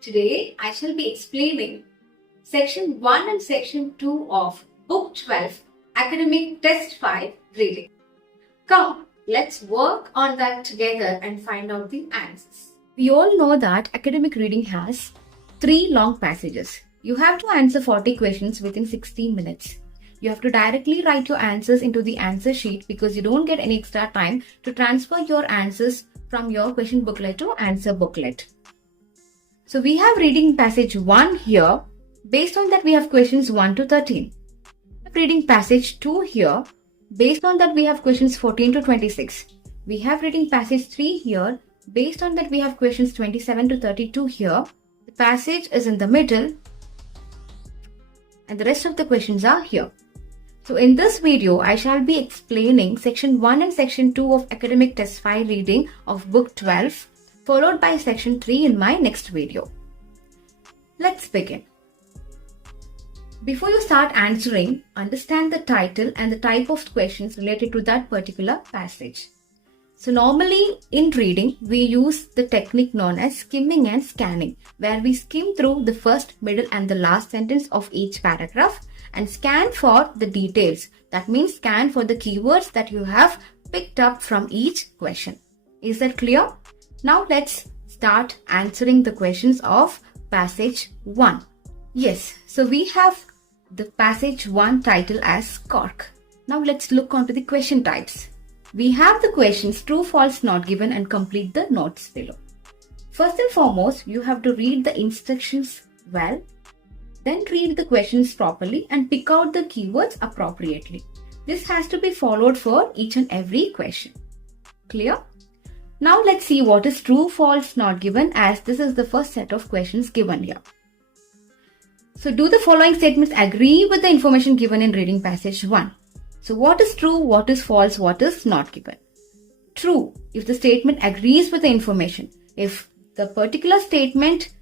Today I shall be explaining Section 1 and Section 2 of Book 12, Academic Test 5 Reading. Come, let's work on that together and find out the answers. We all know that academic reading has 3 long passages. You have to answer 40 questions within 60 minutes. You have to directly write your answers into the answer sheet because you don't get any extra time to transfer your answers from your question booklet to answer booklet. So we have reading passage 1 here. Based on that we have questions 1 to 13. Reading passage 2 here. Based on that we have questions 14 to 26. We have reading passage 3 here. Based on that we have questions 27 to 32 here. The passage is in the middle and the rest of the questions are here. So in this video I shall be explaining section 1 and section 2 of academic test 5 reading of book 12, followed by section 3 in my next video. Let's begin. Before you start answering, understand the title and the type of questions related to that particular passage. So normally in reading, we use the technique known as skimming and scanning, where we skim through the first, middle and the last sentence of each paragraph and scan for the details. That means scan for the keywords that you have picked up from each question. Is that clear? Now let's start answering the questions of passage 1. Yes, so we have the passage 1 title as cork. Now let's look onto the question types. We have the questions true, false, not given and complete the notes below. First and foremost, you have to read the instructions well, then read the questions properly and pick out the keywords appropriately. This has to be followed for each and every question. Clear? Now let's see what is true, false, not given, as this is the first set of questions given here. So do the following statements agree with the information given in reading passage 1? So what is true, what is false, what is not given? True, if the statement agrees with the information. If the particular statement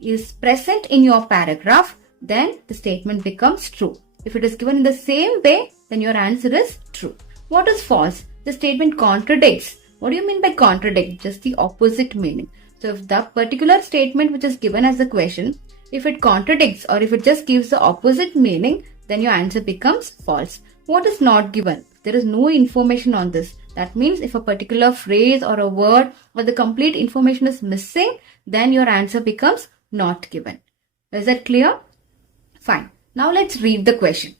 is present in your paragraph, then the statement becomes true. If it is given in the same way, then your answer is true. What is false? The statement contradicts. What do you mean by contradict? Just the opposite meaning. So if the particular statement which is given as a question, if it contradicts or if it just gives the opposite meaning, then your answer becomes false. What is not given? There is no information on this. That means if a particular phrase or a word or the complete information is missing, then your answer becomes not given. Is that clear? Fine. Now let's read the question.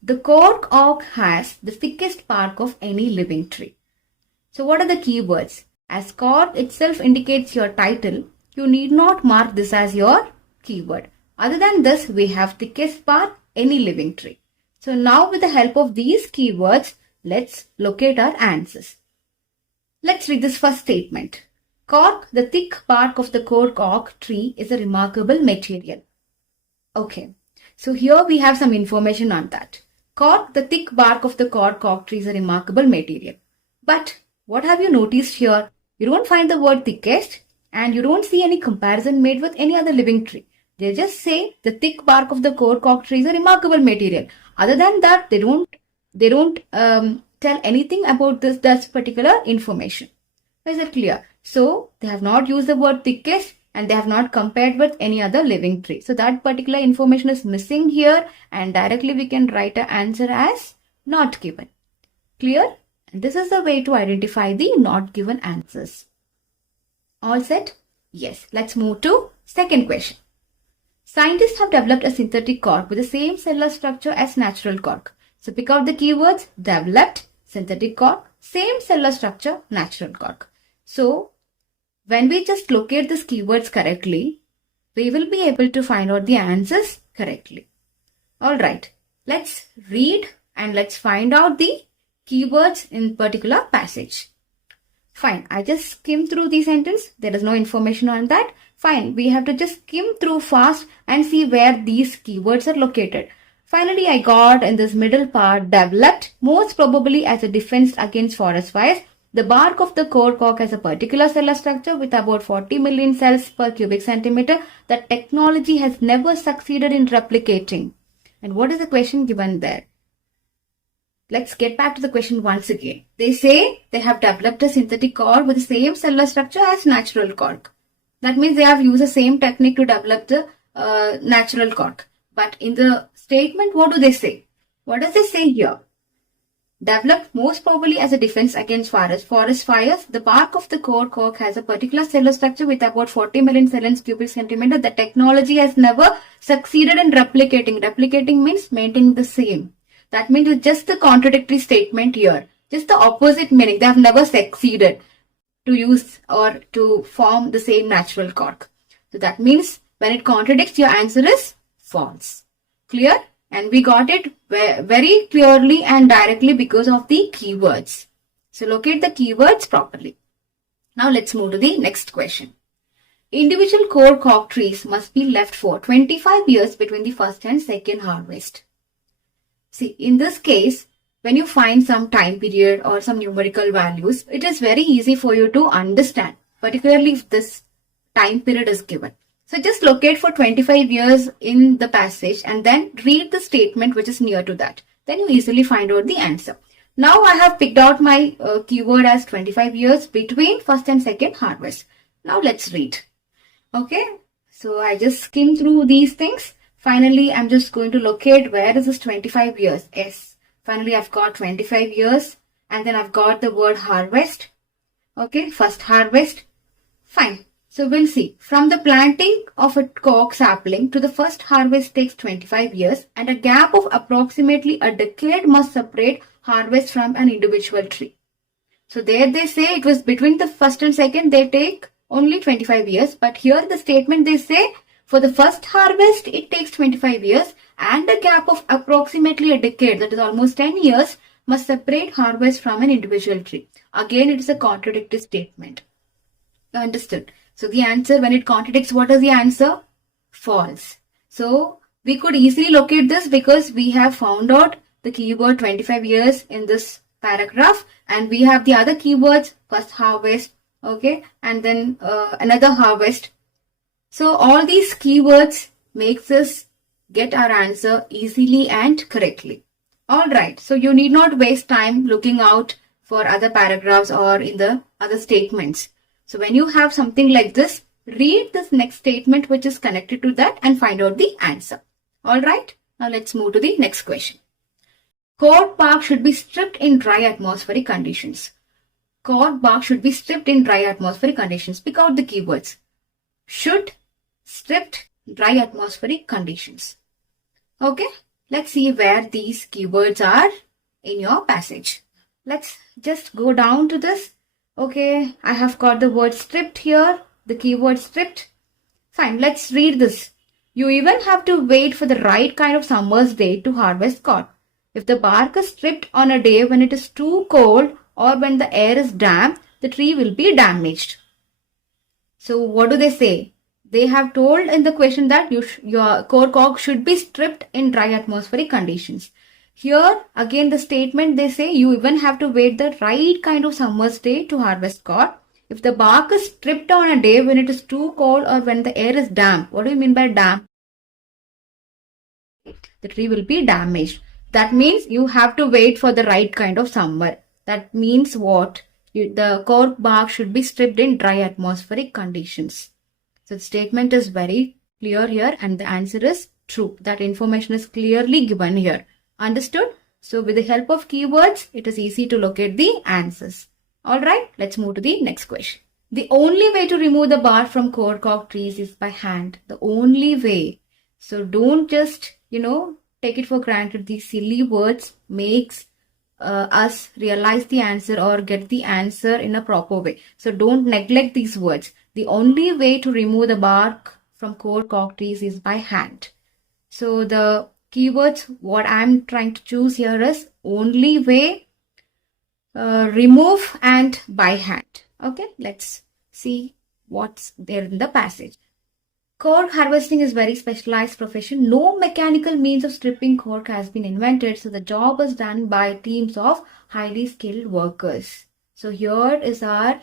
The cork oak has the thickest bark of any living tree. So what are the keywords? As cork itself indicates your title, you need not mark this as your keyword. Other than this, we have thickest bark, any living tree. So now with the help of these keywords, let's locate our answers. Let's read this first statement. Cork, the thick bark of the cork oak tree is a remarkable material. Okay, so here we have some information on that. Cork, the thick bark of the cork oak tree is a remarkable material. But what have you noticed here? You don't find the word thickest and you don't see any comparison made with any other living tree. They just say the thick bark of the cork oak tree is a remarkable material. Other than that, they don't tell anything about this particular information. Is it clear? So they have not used the word thickest and they have not compared with any other living tree. So that particular information is missing here and directly we can write an answer as not given. Clear? And this is the way to identify the not given answers. All set? Yes. Let's move to second question. Scientists have developed a synthetic cork with the same cellular structure as natural cork. So pick out the keywords: developed, synthetic cork, same cellular structure, natural cork. So when we just locate these keywords correctly, we will be able to find out the answers correctly. Alright, let's read and let's find out the keywords in particular passage. Fine, I just skimmed through the sentence. There is no information on that. Fine, we have to just skim through fast and see where these keywords are located. Finally, I got in this middle part, developed, most probably as a defense against forest fires. The bark of the cork oak has a particular cellular structure with about 40 million cells per cubic centimeter that technology has never succeeded in replicating. And what is the question given there? Let's get back to the question once again. They say they have developed a synthetic cork with the same cellular structure as natural cork. That means they have used the same technique to develop the natural cork. But in the statement, what do they say? What does they say here? Developed most probably as a defense against forest fires, the bark of the core cork has a particular cellular structure with about 40 million cells in cubic centimeter. The technology has never succeeded in replicating. Replicating means maintaining the same. That means it's just the contradictory statement here. Just the opposite meaning. They have never succeeded to use or to form the same natural cork. So that means when it contradicts, your answer is false. Clear? And we got it very clearly and directly because of the keywords. So locate the keywords properly. Now let's move to the next question. Individual core cork trees must be left for 25 years between the first and second harvest. See, in this case, when you find some time period or some numerical values, it is very easy for you to understand, particularly if this time period is given. So just locate for 25 years in the passage and then read the statement which is near to that. Then you easily find out the answer. Now I have picked out my keyword as 25 years between first and second harvest. Now let's read. Okay, so I just skim through these things. Finally, I'm just going to locate where is this 25 years. Yes, finally I've got 25 years and then I've got the word harvest. Okay, first harvest. Fine. So we'll see. From the planting of a cork sapling to the first harvest takes 25 years and a gap of approximately a decade must separate harvest from an individual tree. So there they say it was between the first and second they take only 25 years. But here the statement they say for the first harvest it takes 25 years and a gap of approximately a decade, that is almost 10 years, must separate harvest from an individual tree. Again it is a contradictory statement. Understood? So the answer, when it contradicts, what is the answer? False. So we could easily locate this because we have found out the keyword 25 years in this paragraph and we have the other keywords, first harvest, okay, and then another harvest. So all these keywords makes us get our answer easily and correctly. Alright, so you need not waste time looking out for other paragraphs or in the other statements. So when you have something like this, read this next statement which is connected to that and find out the answer. Alright, now let's move to the next question. Cork bark should be stripped in dry atmospheric conditions. Cork bark should be stripped in dry atmospheric conditions. Pick out the keywords. Should, stripped, dry atmospheric conditions. Okay, let's see where these keywords are in your passage. Let's just go down to this. Okay, I have got the word stripped here, the keyword stripped. Fine, let's read this. You even have to wait for the right kind of summer's day to harvest cork. If the bark is stripped on a day when it is too cold or when the air is damp, the tree will be damaged. So what do they say? They have told in the question that your core cork should be stripped in dry atmospheric conditions. Here again the statement they say you even have to wait the right kind of summer's day to harvest cork. If the bark is stripped on a day when it is too cold or when the air is damp. What do you mean by damp? The tree will be damaged. That means you have to wait for the right kind of summer. That means what? The cork bark should be stripped in dry atmospheric conditions. So the statement is very clear here and the answer is true. That information is clearly given here. Understood? So with the help of keywords, it is easy to locate the answers. Alright, let's move to the next question. The only way to remove the bark from core cork trees is by hand. The only way. So don't just, take it for granted. These silly words makes us realize the answer or get the answer in a proper way. So don't neglect these words. The only way to remove the bark from core cork trees is by hand. So the keywords, what I'm trying to choose here is only way, remove and by hand. Okay, let's see what's there in the passage. Cork harvesting is very specialized profession. No mechanical means of stripping cork has been invented, so the job is done by teams of highly skilled workers. So here is our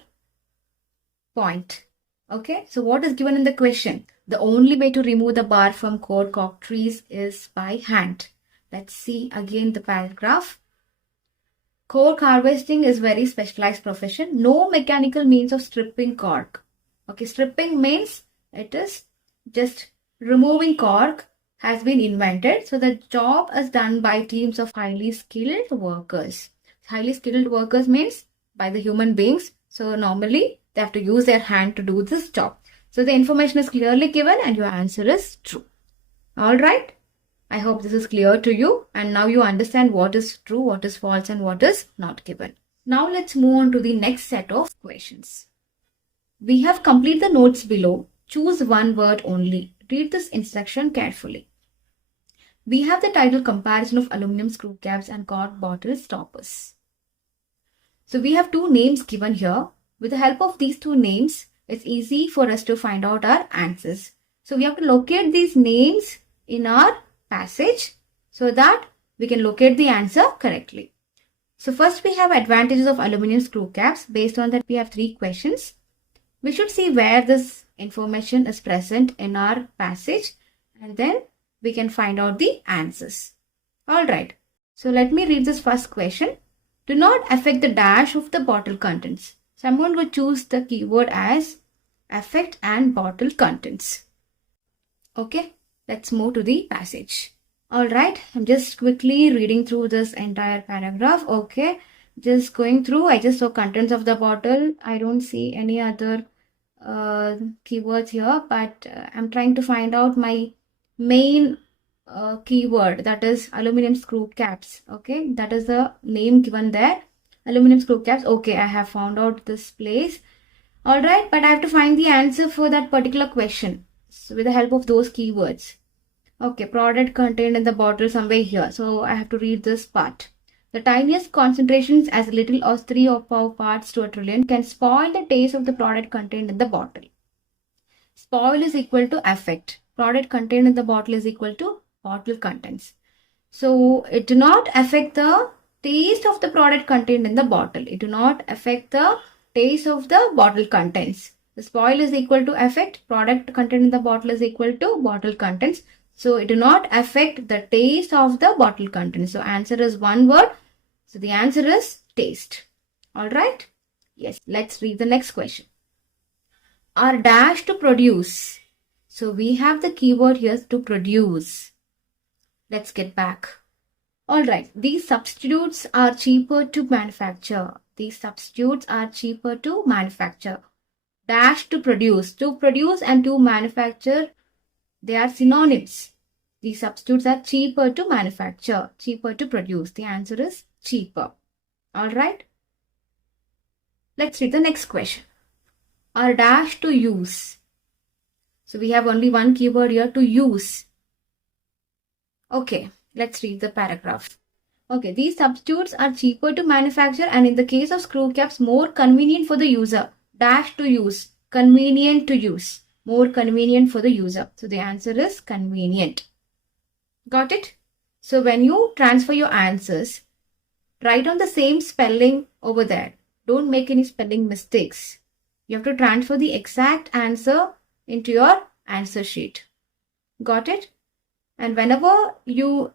point. Okay, so what is given in the question? The only way to remove the bark from core cork trees is by hand. Let's see again the paragraph. Cork harvesting is very specialized profession. No mechanical means of stripping cork. Okay, stripping means it is just removing cork has been invented. So the job is done by teams of highly skilled workers. Highly skilled workers means by the human beings. So normally they have to use their hand to do this job. So the information is clearly given and your answer is true. Alright. I hope this is clear to you and now you understand what is true, what is false and what is not given. Now let's move on to the next set of questions. We have completed the notes below. Choose one word only. Read this instruction carefully. We have the title Comparison of Aluminum Screw Caps and Cork Bottle Stoppers. So we have two names given here. With the help of these two names, it's easy for us to find out our answers. So we have to locate these names in our passage so that we can locate the answer correctly. So first we have advantages of aluminum screw caps. Based on that we have three questions. We should see where this information is present in our passage and then we can find out the answers. Alright, so let me read this first question. Do not affect the dash of the bottle contents. So I'm going to choose the keyword as affect and bottle contents. Okay, let's move to the passage. Alright, I'm just quickly reading through this entire paragraph. Okay, just going through. I just saw contents of the bottle. I don't see any other keywords here, but I'm trying to find out my main keyword, that is aluminum screw caps. Okay, that is the name given there, aluminum screw caps. Okay, I have found out this place. Alright, but I have to find the answer for that particular question with the help of those keywords. Okay, product contained in the bottle somewhere here. So I have to read this part. The tiniest concentrations as little as 3 of 4 parts to a trillion can spoil the taste of the product contained in the bottle. Spoil is equal to affect. Product contained in the bottle is equal to bottle contents. So it do not affect the taste of the product contained in the bottle. It do not affect the taste of the bottle contents. The spoil is equal to affect. Product contained in the bottle is equal to bottle contents. So it do not affect the taste of the bottle contents. So answer is one word. So the answer is taste. Alright. Yes. Let's read the next question. Are dash to produce. So we have the keyword here to produce. Let's get back. Alright. These substitutes are cheaper to manufacture. These substitutes are cheaper to manufacture. Dash to produce. To produce and to manufacture, they are synonyms. These substitutes are cheaper to manufacture, cheaper to produce. The answer is cheaper. Alright. Let's read the next question. Are dash to use. So we have only one keyword here, to use. Okay, let's read the paragraph. Okay, these substitutes are cheaper to manufacture and in the case of screw caps, more convenient for the user. Dash to use. Convenient to use. More convenient for the user. So the answer is convenient. Got it? So when you transfer your answers, write on the same spelling over there. Don't make any spelling mistakes. You have to transfer the exact answer into your answer sheet. Got it? And whenever you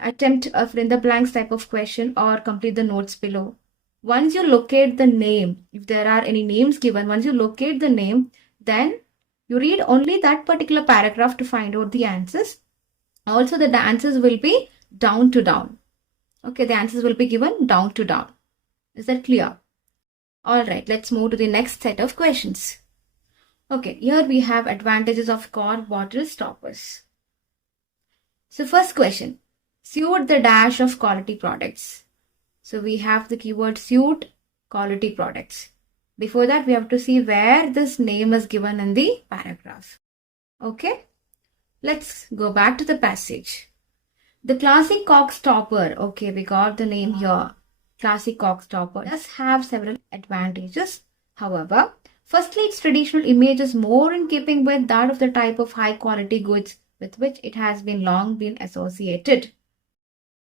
attempt a fill in the blanks type of question or complete the notes below, once you locate the name, if there are any names given, once you locate the name, then you read only that particular paragraph to find out the answers. Also, the answers will be down to down. Okay, the answers will be given down to down. Is that clear? Alright, let's move to the next set of questions. Okay, here we have advantages of cork bottle stoppers. So first question, suit the dash of quality products. So we have the keyword suit quality products. Before that, we have to see where this name is given in the paragraph. Okay, let's go back to the passage. The classic cork stopper. Okay, we got the name here. Classic cork stopper does have several advantages. However, firstly, its traditional image is more in keeping with that of the type of high quality goods with which it has been long been associated.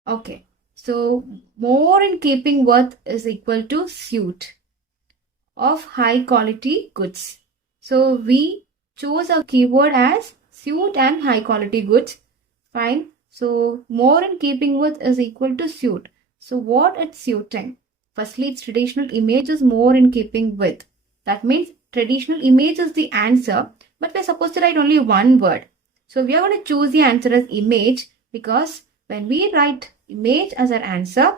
Okay, so more in keeping with is equal to suit of high quality goods. So we chose a keyword as suit and high quality goods. Fine. So more in keeping with is equal to suit. So what it's suiting? Firstly, its traditional image is more in keeping with. That means traditional image is the answer, but we're supposed to write only one word. So we are going to choose the answer as image, because when we write image as our answer,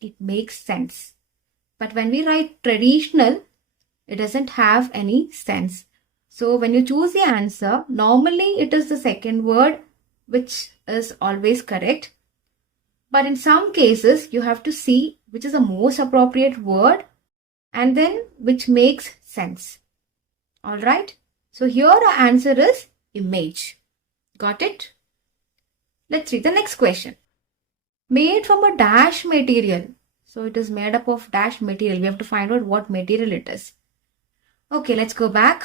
it makes sense. But when we write traditional, it doesn't have any sense. So when you choose the answer, normally it is the second word which is always correct. But in some cases, you have to see which is the most appropriate word and then which makes sense. Alright? So here our answer is image. Got it? Let's read the next question. Made from a dash material. So it is made up of dash material. We have to find out what material it is. Okay, let's go back.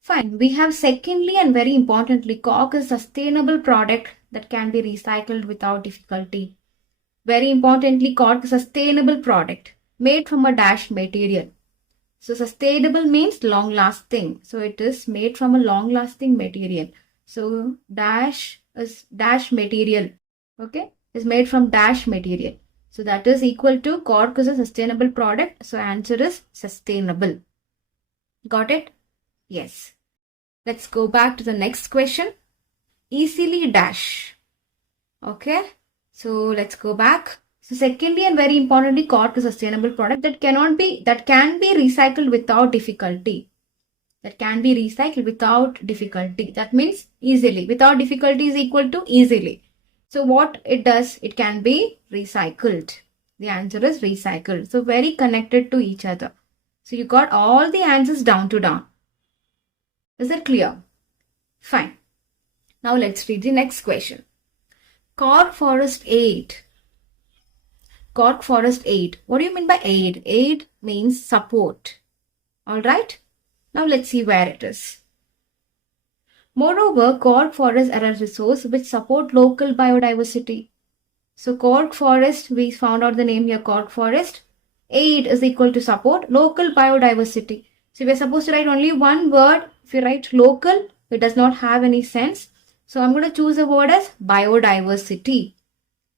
Fine. We have secondly and very importantly, cork is a sustainable product that can be recycled without difficulty. Very importantly, cork is a sustainable product made from a dash material. So sustainable means long lasting. So it is made from a long lasting material. So dash is dash material. Okay, is made from dash material. So that is equal to cork is a sustainable product. So answer is sustainable. Got it? Yes. Let's go back to the next question. Easily dash. Okay. So let's go back. So secondly and very importantly, cork is a sustainable product that can be recycled without difficulty. That can be recycled without difficulty. That means easily. Without difficulty is equal to easily. So what it does, it can be recycled. The answer is recycled. So very connected to each other. So you got all the answers down to down. Is that clear? Fine. Now let's read the next question. Cork forest aid. Cork forest aid. What do you mean by aid? Aid means support. Alright. Now let's see where it is. Moreover, cork forests are a resource which support local biodiversity. So cork forest, we found out the name here, cork forest. Aid is equal to support local biodiversity. So we are supposed to write only one word. If you write local, it does not have any sense. So I'm going to choose a word as biodiversity.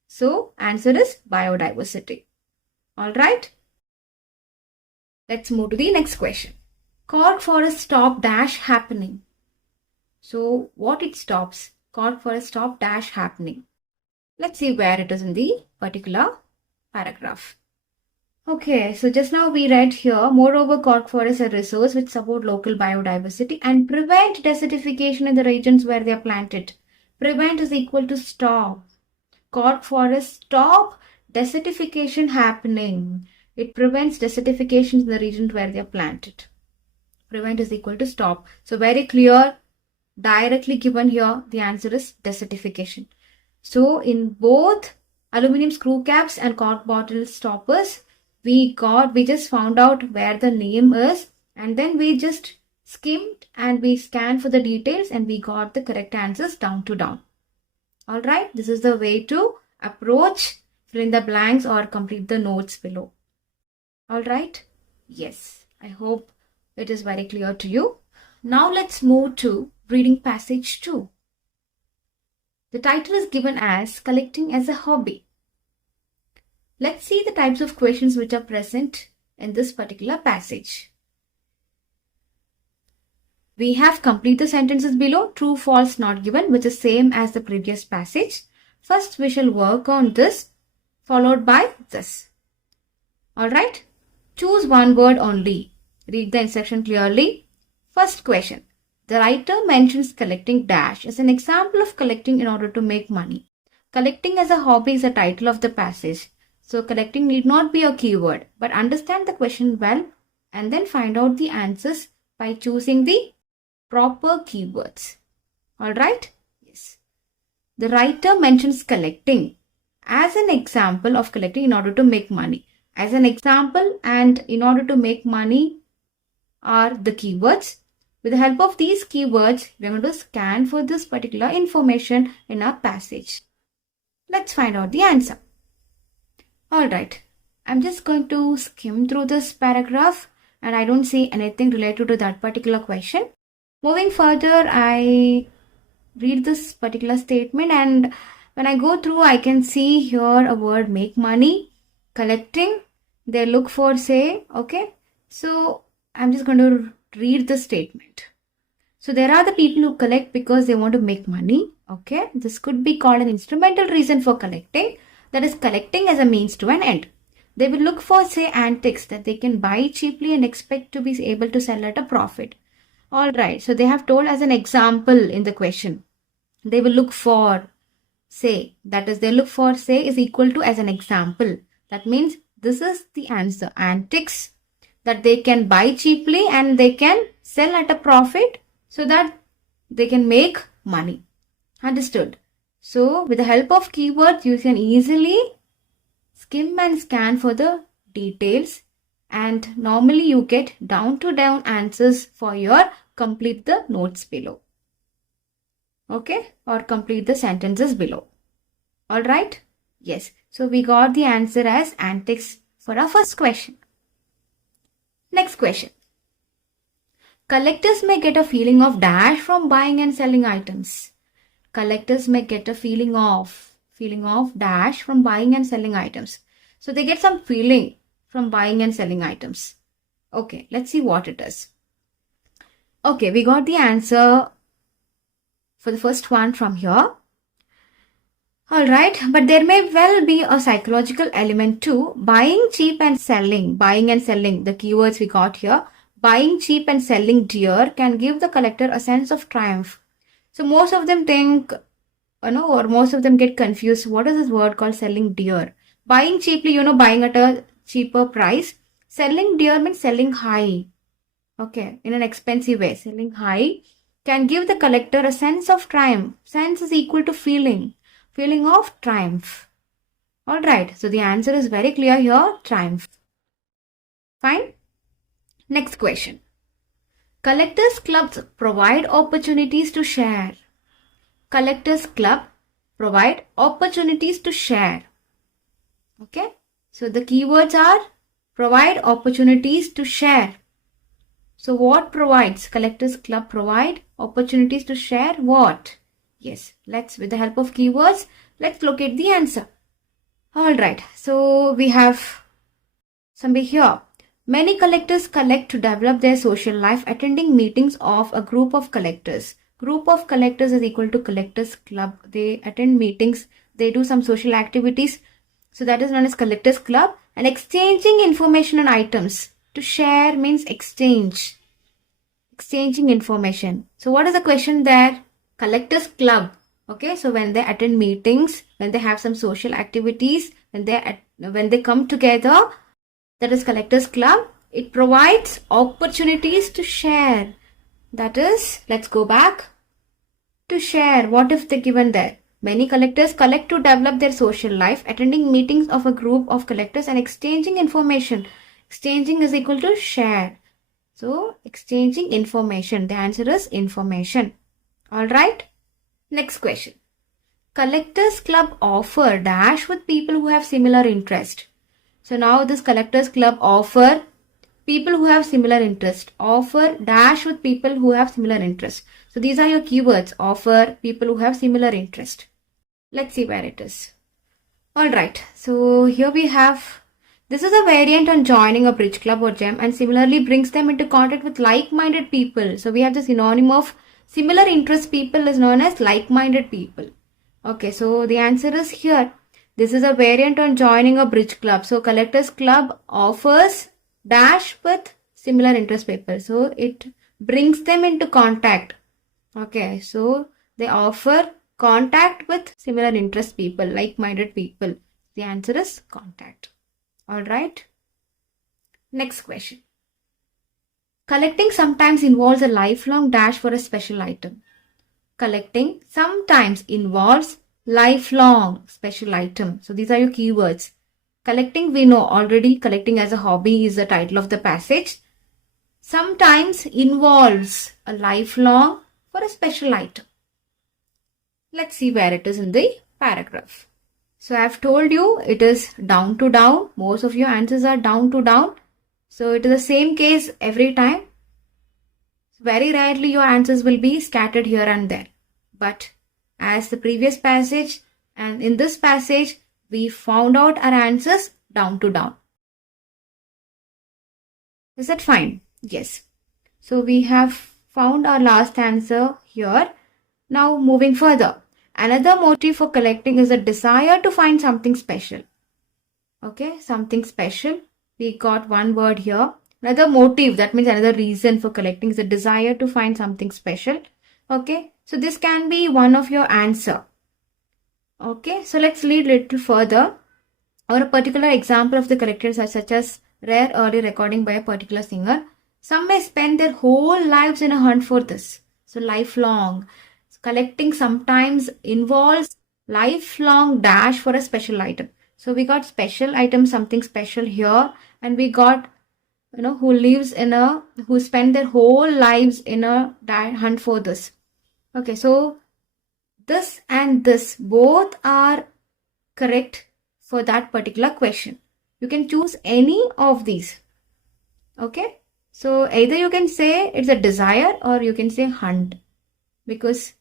So answer is biodiversity. Alright. Let's move to the next question. Cork forest stop dash happening. So what it stops? Cork forest stop dash happening. Let's see where it is in the particular paragraph. Okay, so just now we read here, moreover, cork forests are a resource which support local biodiversity and prevent desertification in the regions where they are planted. Prevent is equal to stop. Cork forests stop desertification happening. It prevents desertification in the regions where they are planted. Prevent is equal to stop. So very clear, directly given here, the answer is desertification. So in both aluminum screw caps and cork bottle stoppers, we just found out where the name is, and then we just skimmed and we scanned for the details and we got the correct answers down to down. Alright, this is the way to approach, fill in the blanks or complete the notes below. Alright, yes, I hope it is very clear to you. Now let's move to reading passage 2. The title is given as Collecting as a Hobby. Let's see the types of questions which are present in this particular passage. We have complete the sentences below, true, false, not given, which is same as the previous passage. First, we shall work on this, followed by this. Alright, choose one word only. Read the instruction clearly. First question. The writer mentions collecting dash as an example of collecting in order to make money. Collecting as a hobby is the title of the passage. So collecting need not be a keyword, but understand the question well and then find out the answers by choosing the proper keywords. Alright? Yes. The writer mentions collecting as an example of collecting in order to make money. As an example and in order to make money are the keywords. With the help of these keywords, we are going to scan for this particular information in our passage. Let's find out the answer. Alright, I'm just going to skim through this paragraph and I don't see anything related to that particular question. Moving further, I read this particular statement and when I go through, I can see here a word make money, collecting, they look for say, okay. So I'm just going to read the statement. So there are the people who collect because they want to make money. Okay, this could be called an instrumental reason for collecting. That is, collecting as a means to an end. They will look for, say, antiques that they can buy cheaply and expect to be able to sell at a profit. Alright, so they have told as an example in the question. They will look for, say, that is, they look for, say, is equal to as an example. That means this is the answer. Antiques that they can buy cheaply and they can sell at a profit so that they can make money. Understood? So, with the help of keywords, you can easily skim and scan for the details, and normally you get down-to-down answers for your complete the notes below. Okay? Or complete the sentences below. Alright? Yes. So, we got the answer as antiques for our first question. Next question. Collectors may get a feeling of dash from buying and selling items. Collectors may get a feeling of dash from buying and selling items. So they get some feeling from buying and selling items. Okay, let's see what it is. Okay, we got the answer for the first one from here. Alright, but there may well be a psychological element too. Buying cheap and selling, the keywords we got here. Buying cheap and selling dear can give the collector a sense of triumph. So most of them think, or most of them get confused. What is this word called selling dear? Buying cheaply, buying at a cheaper price. Selling dear means selling high. Okay, in an expensive way. Selling high can give the collector a sense of triumph. Sense is equal to feeling. Feeling of triumph. Alright, so the answer is very clear here. Triumph. Fine. Next question. Collectors clubs provide opportunities to share. Collectors club provide opportunities to share. Okay. So the keywords are provide opportunities to share. So what provides? Collectors club provide opportunities to share what? Yes. With the help of keywords, let's locate the answer. Alright. So we have somebody here. Many collectors collect to develop their social life, attending meetings of a group of collectors. Group of collectors is equal to collectors club. They attend meetings. They do some social activities. So that is known as collectors club. And exchanging information on items. To share means exchange. Exchanging information. So what is the question there? Collectors club. Okay. So when they attend meetings, when they have some social activities, when they come together, that is collectors club. It provides opportunities to share. That is, let's go back to share. What if they given there? Many collectors collect to develop their social life, attending meetings of a group of collectors and exchanging information. Exchanging is equal to share. So, exchanging information. The answer is information. Alright. Next question. Collectors club offer dash with people who have similar interest. So now this collectors club offer people who have similar interest. Offer dash with people who have similar interest. So these are your keywords. Offer people who have similar interest. Let's see where it is. Alright. So here we have, this is a variant on joining a bridge club or gem and similarly brings them into contact with like-minded people. So we have the synonym of similar interest people is known as like-minded people. Okay. So the answer is here. This is a variant on joining a bridge club. So collectors club offers dash with similar interest people. So it brings them into contact. Okay. So they offer contact with similar interest people, like-minded people. The answer is contact. Alright. Next question. Collecting sometimes involves a lifelong dash for a special item. Collecting sometimes involves lifelong special item. So these are your keywords. Collecting, we know already. Collecting as a hobby is the title of the passage. Sometimes involves a lifelong for a special item. Let's see where it is in the paragraph. So I have told you it is down to down. Most of your answers are down to down. So it is the same case every time. Very rarely your answers will be scattered here and there. But as the previous passage and in this passage, we found out our answers down to down. Is that fine? Yes. So we have found our last answer here. Now moving further. Another motive for collecting is a desire to find something special. Okay, something special. We got one word here. Another motive, that means another reason for collecting is a desire to find something special. Okay, so this can be one of your answer. Okay, so let's read a little further. Or a particular example of the collectors are such as rare early recording by a particular singer. Some may spend their whole lives in a hunt for this. So lifelong. Collecting sometimes involves lifelong dash for a special item. So we got special item, something special here, and we got who spend their whole lives in a hunt for this. Okay, so this and this both are correct for that particular question. You can choose any of these. Okay, so either you can say it's a desire or you can say hunt, because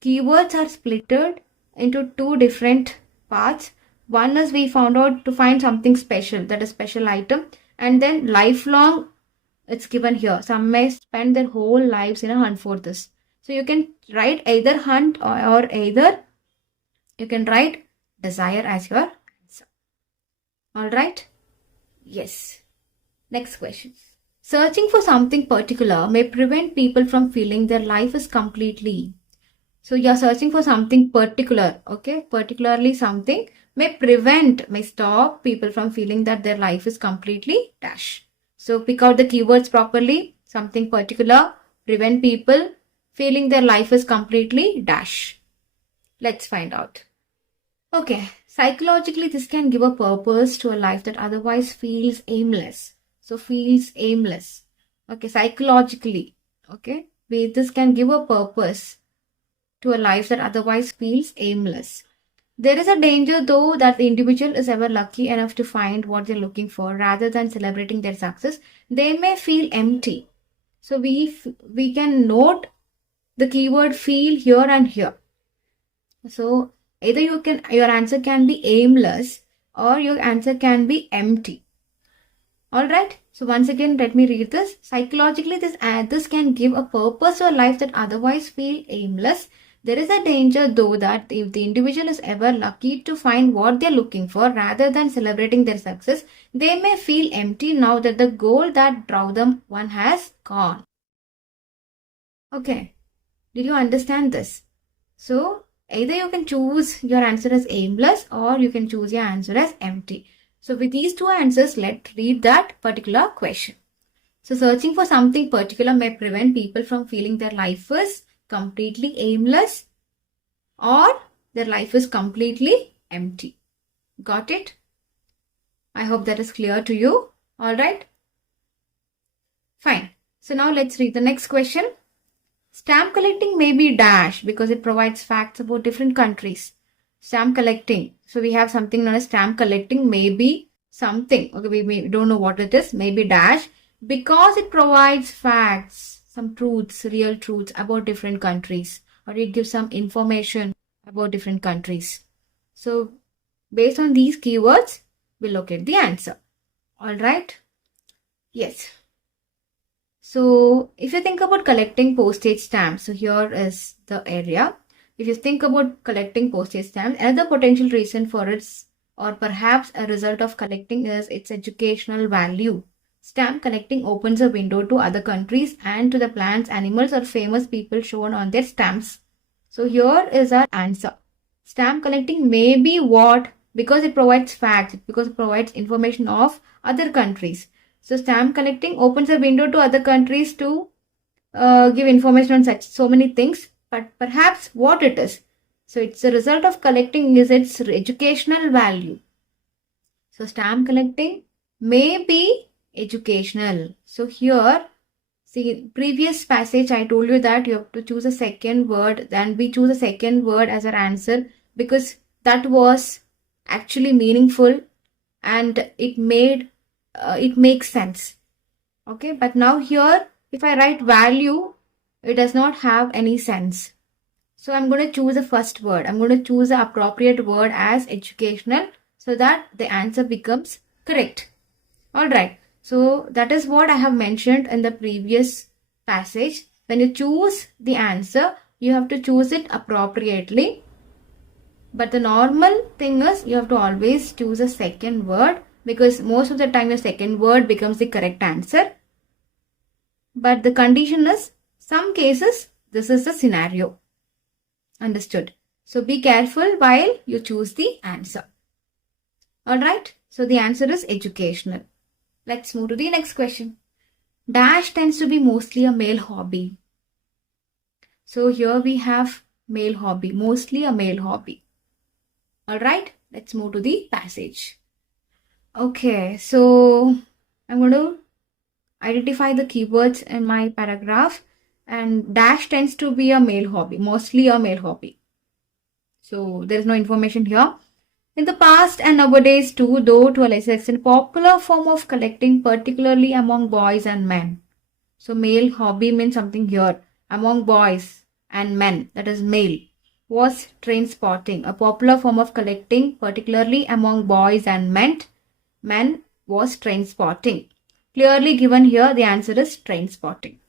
keywords are splitted into two different parts. One is we found out to find something special, that is special item, and then lifelong, it's given here. Some may spend their whole lives in a hunt for this. So you can write either hunt or either you can write desire as your answer. Alright? Yes. Next question. Searching for something particular may prevent people from feeling their life is completely. So you're searching for something particular, okay? Particularly something may stop people from feeling that their life is completely dash. So pick out the keywords properly. Something particular, prevent people feeling their life is completely dash. Let's find out. Okay, psychologically this can give a purpose to a life that otherwise feels aimless. So feels aimless. Okay, psychologically, okay, this can give a purpose to a life that otherwise feels aimless. There is a danger though that the individual is ever lucky enough to find what they're looking for. Rather than celebrating their success, they may feel empty. So we can note the keyword feel here and here. So either your answer can be aimless or your answer can be empty. Alright, so once again let me read this. Psychologically this can give a purpose to a life that otherwise feel aimless. There is a danger though that if the individual is ever lucky to find what they're looking for, rather than celebrating their success, they may feel empty now that the goal that drove them one has gone. Okay, did you understand this? So either you can choose your answer as aimless or you can choose your answer as empty. So with these two answers, let's read that particular question. So searching for something particular may prevent people from feeling their life is completely aimless or their life is completely empty. Got it? I hope that is clear to you. Alright? Fine. So now let's read the next question. Stamp collecting may be dash because it provides facts about different countries. Stamp collecting. So we have something known as stamp collecting may be something. Okay, we don't know what it is. Maybe dash because it provides facts, some truths, real truths about different countries, or it gives some information about different countries. So based on these keywords, we'll locate the answer. Alright? Yes. So if you think about collecting postage stamps, so here is the area. If you think about collecting postage stamps, another potential reason for its, or perhaps a result of collecting, is its educational value. Stamp collecting opens a window to other countries and to the plants, animals, or famous people shown on their stamps. So here is our answer. Stamp collecting may be what? Because it provides facts, because it provides information of other countries. So stamp collecting opens a window to other countries to give information on so many things. But perhaps what it is. So it's the result of collecting is its educational value. So stamp collecting may be educational. So here, see, previous passage I told you that you have to choose a second word, then we choose a second word as our answer because that was actually meaningful and it makes sense. Okay, but now here if I write value, it does not have any sense. So I'm going to choose a first word. I'm going to choose the appropriate word as educational so that the answer becomes correct. Alright. So that is what I have mentioned in the previous passage. When you choose the answer, you have to choose it appropriately. But the normal thing is you have to always choose a second word, because most of the time the second word becomes the correct answer. But the condition is, some cases this is the scenario. Understood? So be careful while you choose the answer. Alright, so the answer is educational. Let's move to the next question. Dash tends to be mostly a male hobby. So here we have male hobby, mostly a male hobby. Alright, let's move to the passage. Okay, so I'm going to identify the keywords in my paragraph, and dash tends to be a male hobby, mostly a male hobby. So there is no information here. In the past and nowadays too, though to a lesser extent, popular form of collecting, particularly among boys and men. So male hobby means something here. Among boys and men, that is male, was train spotting. A popular form of collecting, particularly among boys and men was train spotting. Clearly given here, the answer is train spotting.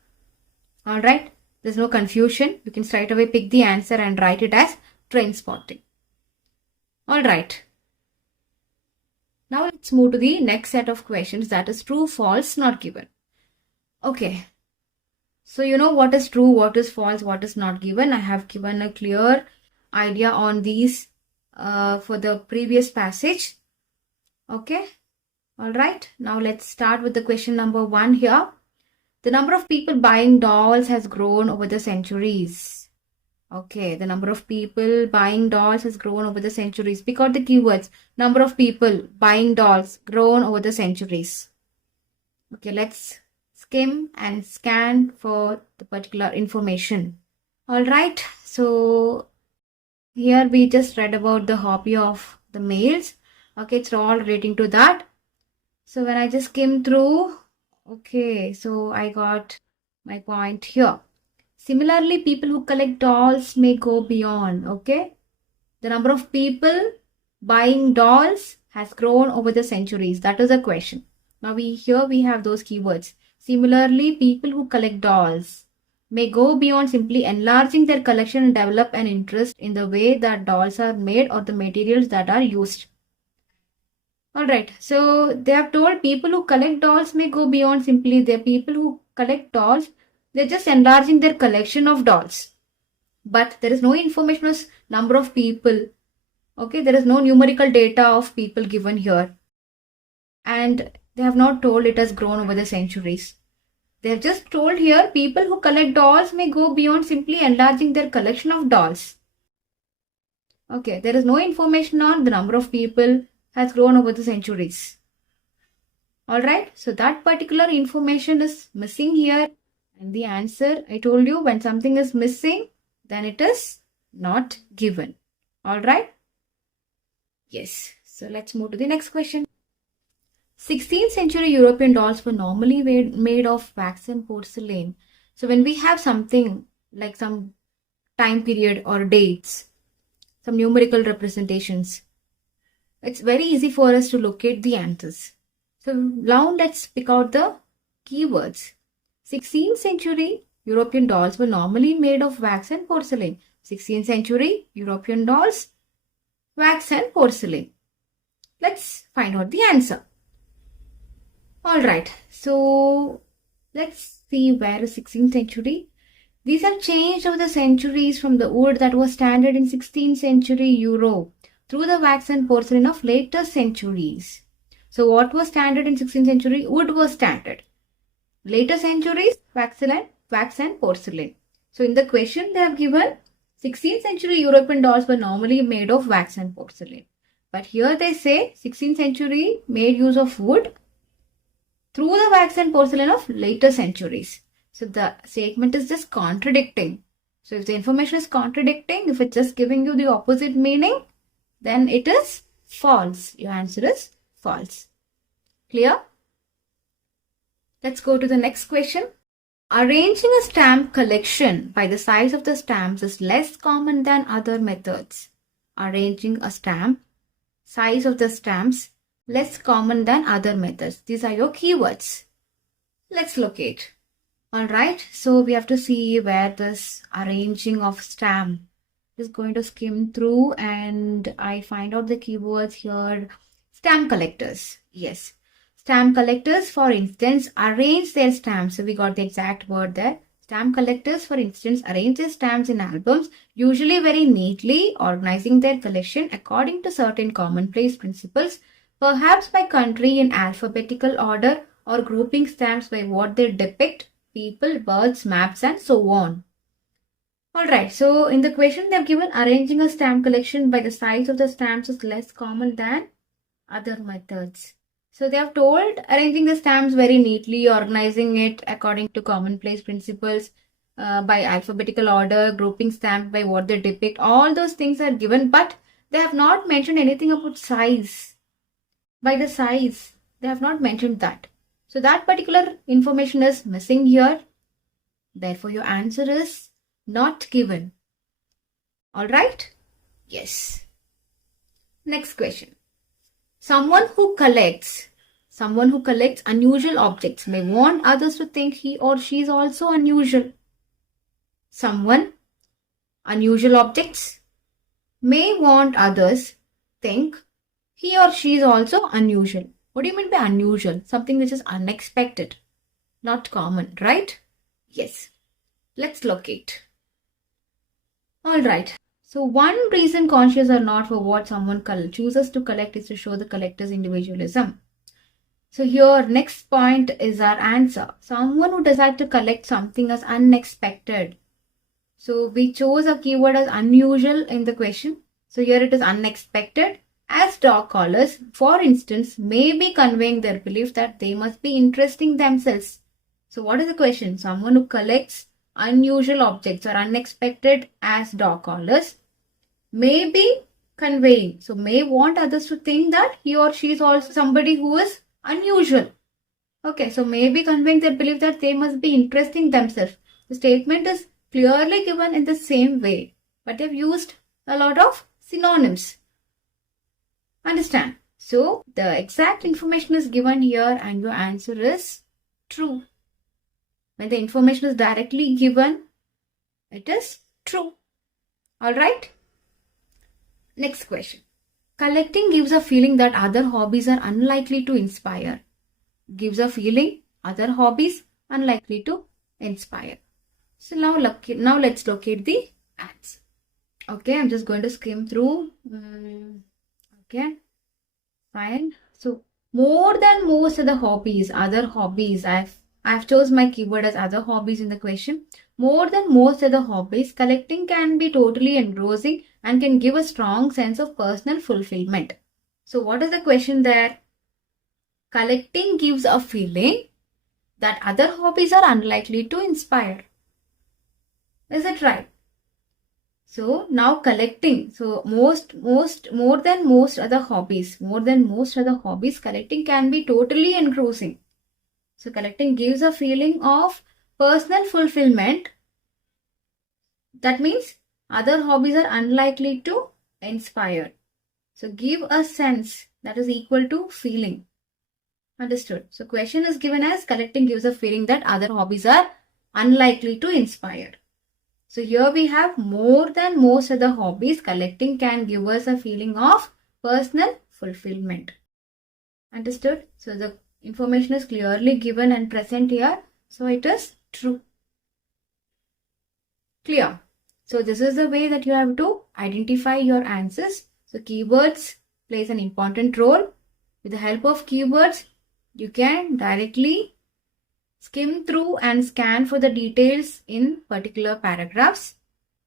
Alright, there's no confusion. You can straight away pick the answer and write it as train spotting. Alright. Now let's move to the next set of questions, that is true, false, not given. Okay. So you know what is true, what is false, what is not given. I have given a clear idea on these for the previous passage. Okay. Alright. Now let's start with the question number 1 here. The number of people buying dolls has grown over the centuries. Okay, the number of people buying dolls has grown over the centuries. Pick out the keywords. Number of people buying dolls grown over the centuries. Okay, let's skim and scan for the particular information. Alright, so here we just read about the hobby of the males. Okay, it's all relating to that. So when I just skim through, okay, so I got my point here. Similarly, people who collect dolls may go beyond, okay? The number of people buying dolls has grown over the centuries. That is a question. Now here we have those keywords. Similarly, people who collect dolls may go beyond simply enlarging their collection and develop an interest in the way that dolls are made or the materials that are used. Alright, so they have told people who collect dolls may go beyond simply the people who collect dolls. They're just enlarging their collection of dolls. But there is no information of number of people. Okay, there is no numerical data of people given here. And they have not told it has grown over the centuries. They have just told here people who collect dolls may go beyond simply enlarging their collection of dolls. Okay, there is no information on the number of people has grown over the centuries. Alright, so that particular information is missing here. And the answer, I told you, when something is missing, then it is not given. Alright? Yes. So let's move to the next question. 16th century European dolls were normally made of wax and porcelain. So when we have something like some time period or dates, some numerical representations, it's very easy for us to locate the answers. So now let's pick out the keywords. 16th century European dolls were normally made of wax and porcelain. 16th century European dolls, wax and porcelain. Let's find out the answer. Alright, so let's see where is 16th century. These have changed over the centuries from the wood that was standard in 16th century Europe through the wax and porcelain of later centuries. So what was standard in 16th century? Wood was standard. Later centuries, wax and porcelain. So in the question they have given 16th century European dolls were normally made of wax and porcelain. But here they say 16th century made use of wood through the wax and porcelain of later centuries. So the statement is just contradicting. So if the information is contradicting, if it's just giving you the opposite meaning, then it is false. Your answer is false. Clear? Let's go to the next question. Arranging a stamp collection by the size of the stamps is less common than other methods. Arranging a stamp, size of the stamps less common than other methods. These are your keywords. Let's locate. Alright, so we have to see where this arranging of stamp is going to skim through, and I find out the keywords here. Stamp collectors. Yes. Stamp collectors, for instance, arrange their stamps. So we got the exact word there. Stamp collectors, for instance, arrange their stamps in albums, usually very neatly, organizing their collection according to certain commonplace principles, perhaps by country in alphabetical order, or grouping stamps by what they depict, people, birds, maps, and so on. Alright, so in the question they have given arranging a stamp collection by the size of the stamps is less common than other methods. So they have told arranging the stamps very neatly, organizing it according to commonplace principles, by alphabetical order, grouping stamps by what they depict. All those things are given, but they have not mentioned anything about size. By the size, they have not mentioned that. So that particular information is missing here. Therefore, your answer is not given. Alright? Yes. Next question. Someone who collects unusual objects may want others to think he or she is also unusual. Someone, unusual objects, may want others think he or she is also unusual. What do you mean by unusual? Something which is unexpected, not common, right? Yes. Let's locate. Alright. So one reason conscious or not for what someone chooses to collect is to show the collector's individualism. So here next point is our answer. Someone who decides to collect something as unexpected. So we chose a keyword as unusual in the question. So here it is unexpected. As dog collars, for instance, may be conveying their belief that they must be interesting themselves. So what is the question? Someone who collects unusual objects or unexpected as dog collars may be conveying. So may want others to think that he or she is also somebody who is unusual. Okay, so may be conveying their belief that they must be interesting themselves. The statement is clearly given in the same way, but they've used a lot of synonyms. Understand? So the exact information is given here and your answer is true. When the information is directly given, it is true. Alright? Next question. Collecting gives a feeling that other hobbies are unlikely to inspire. Gives a feeling other hobbies unlikely to inspire. So now let's locate the answer. Okay, I'm just going to skim through. Okay, fine. So more than most of the hobbies, other hobbies, I've chose my keyword as other hobbies in the question. More than most other hobbies, collecting can be totally engrossing and can give a strong sense of personal fulfillment. So what is the question there? Collecting gives a feeling that other hobbies are unlikely to inspire. Is it right? So now collecting, so more than most other hobbies, collecting can be totally engrossing. So collecting gives a feeling of personal fulfillment. That means other hobbies are unlikely to inspire. So give a sense, that is equal to feeling. Understood? So question is given as collecting gives a feeling that other hobbies are unlikely to inspire. So here we have more than most other hobbies, collecting can give us a feeling of personal fulfillment. Understood? So the information is clearly given and present here. So it is true. Clear? So this is the way that you have to identify your answers. So keywords plays an important role. With the help of keywords, you can directly skim through and scan for the details in particular paragraphs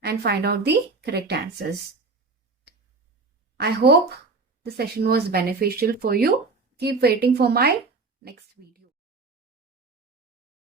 and find out the correct answers. I hope the session was beneficial for you. Keep waiting for my next video.